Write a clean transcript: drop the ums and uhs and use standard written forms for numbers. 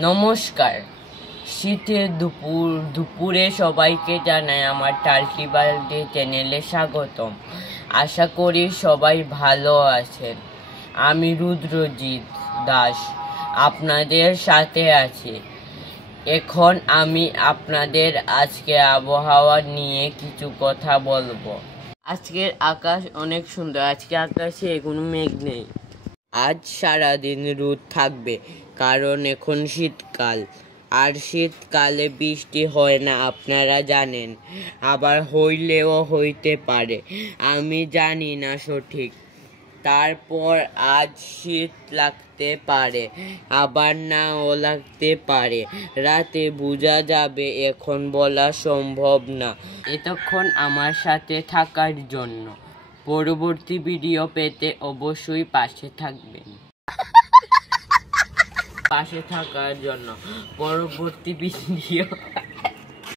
নমস্কার। শীতের দুপুরে সবাইকে জানাই আমার টার্কি বার্থডে চ্যানেলে স্বাগতম। আশা করি সবাই ভালো আছেন। আমি রুদ্রজিৎ দাস আপনাদের সাথে আছি। এখন আমি আপনাদের আজকে আবহাওয়া নিয়ে কিছু কথা বলবো। আজকের আকাশ অনেক সুন্দর। আজকে আকাশে কোনো মেঘ নেই। আজ সারাদিন রোদ থাকবে, কারণ এখন শীতকাল। আর শীতকালে বৃষ্টি হয় না, আপনারা জানেন। আবার হইলেও হইতে পারে, আমি জানি না সঠিক। তারপর আজ শীত লাগতে পারে, আবার নাও লাগতে পারে। রাতে বোঝা যাবে, এখন বলা সম্ভব না। এতক্ষণ আমার সাথে থাকার জন্য। পরবর্তী ভিডিও পেতে অবশ্যই পাশে থাকার জন্য পরবর্তী ভিডিও